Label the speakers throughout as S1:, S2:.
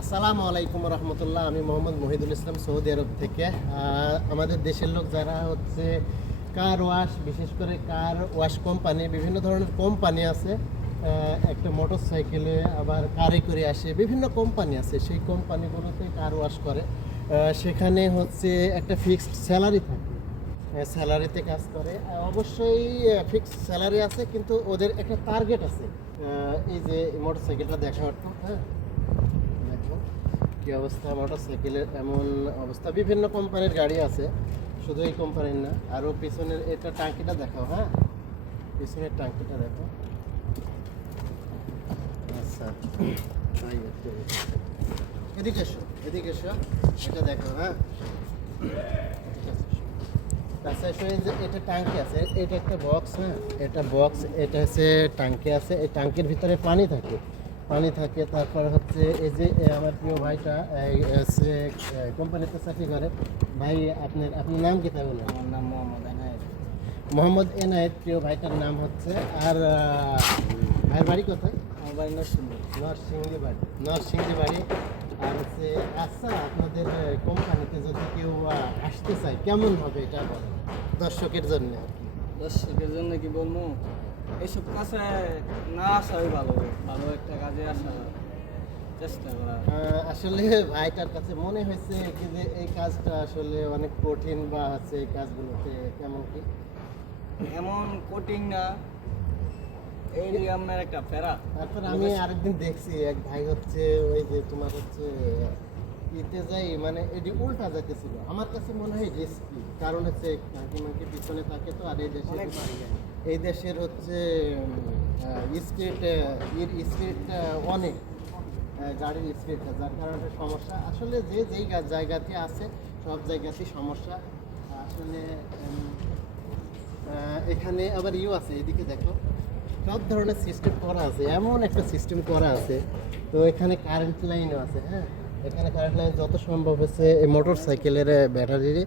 S1: আসসালামু আলাইকুম রহমতুল্লাহ, আমি মোহাম্মদ মহিদুল ইসলাম, সৌদি আরব থেকে। আমাদের দেশের লোক যারা হচ্ছে কার ওয়াশ বিশেষ করে কার ওয়াশ কোম্পানি বিভিন্ন ধরনের কোম্পানি আছে। একটা মোটর সাইকেলে আবার কারে করে আসে, বিভিন্ন কোম্পানি আছে। সেই কোম্পানিগুলোতে কার ওয়াশ করে। সেখানে হচ্ছে একটা ফিক্সড স্যালারি থাকে। স্যালারিতে কাজ করে। অবশ্যই ফিক্সড স্যালারি আছে, কিন্তু ওদের একটা টার্গেট আছে। এই যে মোটর সাইকেলটা দেখা হতো হ্যাঁ? কি অবস্থা? মোটর সাইকেলের এমন অবস্থা। বিভিন্ন কোম্পানির গাড়ি আছে, শুধু এই কোম্পানির না আরও পিছনের এটা টাঙ্কিটা দেখাও হ্যাঁ? পিছনের টাঙ্কিটা দেখো। আচ্ছা। এদিকে এসো এদিকে এসো, এটা দেখো হ্যাঁ? যে এটা টাঙ্কি আছে, এটা একটা বক্স হ্যাঁ? এটা বক্স, এটা হচ্ছে ট্যাঙ্কি আছে, এই ট্যাঙ্কির ভিতরে পানি থাকে। পানি থাকে তারপর হচ্ছে এই যে আমার প্রিয় ভাইটা এই, হচ্ছে কোম্পানিতে চাকরি করে। ভাই আপনার আপনার নাম কি বলেন?
S2: আমার নাম মোহাম্মদ এনায়েত।
S1: মোহাম্মদ এনায়েত প্রিয় ভাইটার নাম হচ্ছে আর ভাইয়ের বাড়ি কোথায়?
S2: আমার বাড়ি নরসিংদী।
S1: নরসিংদী বাড়ি। নরসিংদী বাড়ি। আর হচ্ছে আচ্ছা আপনাদের কোম্পানিতে যদি কেউ আসতে চায় কেমন হবে এটা দর্শকের জন্য
S2: দর্শকের জন্য কি বলব? এইসব কাছে না আসাই ভালো ভালো একটা কাজে আসা চেষ্টা করা।
S1: আসলে ভাইটার কাছে মনে হয়েছে কি যে এই কাজটা আসলে অনেক কঠিন বা হচ্ছে এই কাজগুলোতে কেমন কি?
S2: এমন কোটিং না। এই আমার একটা ফেরা
S1: তারপর আমি আরেকদিন দেখছি এক ভাই হচ্ছে ওই যে তোমার হচ্ছে ইতে যাই মানে এটি উল্টা যাইতেছিল। আমার কাছে মনে হয় রিস্কি কারণ হচ্ছে মাকি পিছনে থাকে তো আর এই দেশে। এই দেশের হচ্ছে স্পিড এর স্পিডটা অনেক গাড়ির স্পিডটা যার কারণে সমস্যা। আসলে যে যেই জায়গাতে আছে, সব জায়গাতেই সমস্যা। আসলে এখানে আবার ইউ আছে, এদিকে দেখো। সব ধরনের সিস্টেম করা আছে, এমন একটা সিস্টেম করা আছে। তো এখানে কারেন্ট লাইনও আছে হ্যাঁ? এখানে কারেন্ট লাইন যত সম্ভব হচ্ছে এই মোটর সাইকেলের ব্যাটারির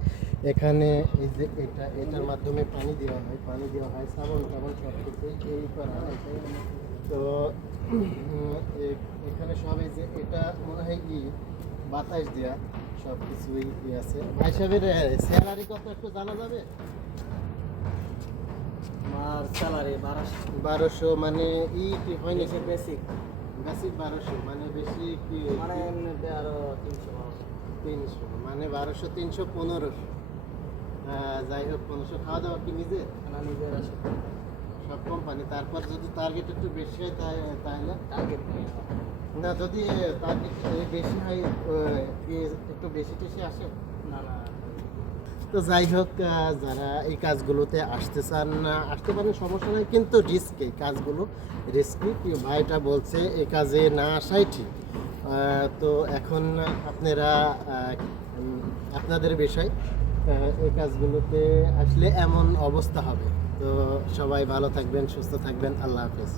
S1: এখানে এই যে এটা এটার মাধ্যমে পানি দেওয়া হয় পানি দেওয়া হয় সাবান টাবান সব কিছু এই করা হয়। তো এখানে সব এই যে এটা মনে হয় কি বাতাস দেওয়া সব কিছুই আছে। ভাই সাহেবের স্যালারি কত একটু জানা যাবে?
S2: আমার স্যালারি বারোশো
S1: বারোশো মানে ই কি হয়নি
S2: বেশি বেসিক
S1: বেসিক বারোশো মানে বেশি কি?
S2: মানে আরও তিনশো বারোশো।
S1: তিনশো মানে বারোশো তিনশো পনেরোশো। যাই হোক পনেরোশো খাওয়া দাওয়া কি নিজে?
S2: না নিজের আসে
S1: সব কোম্পানি তারপর যদি টার্গেট একটু বেশি হয় তাহলে
S2: টার্গেট
S1: না যদি টার্গেট বেশি হয় একটু বেশি টেশি আসে?
S2: না না।
S1: তো যাই হোক যারা এই কাজগুলোতে আসতে চান আসতে পারেন, সমস্যা নেই, কিন্তু রিস্ক এই কাজগুলো রিস্কি ভাইটা বলছে, এই কাজে না আসাই ঠিক। তো এখন আপনারা আপনাদের বিষয় এই কাজগুলোতে আসলে এমন অবস্থা হবে। তো সবাই ভালো থাকবেন, সুস্থ থাকবেন, আল্লাহ হাফেজ।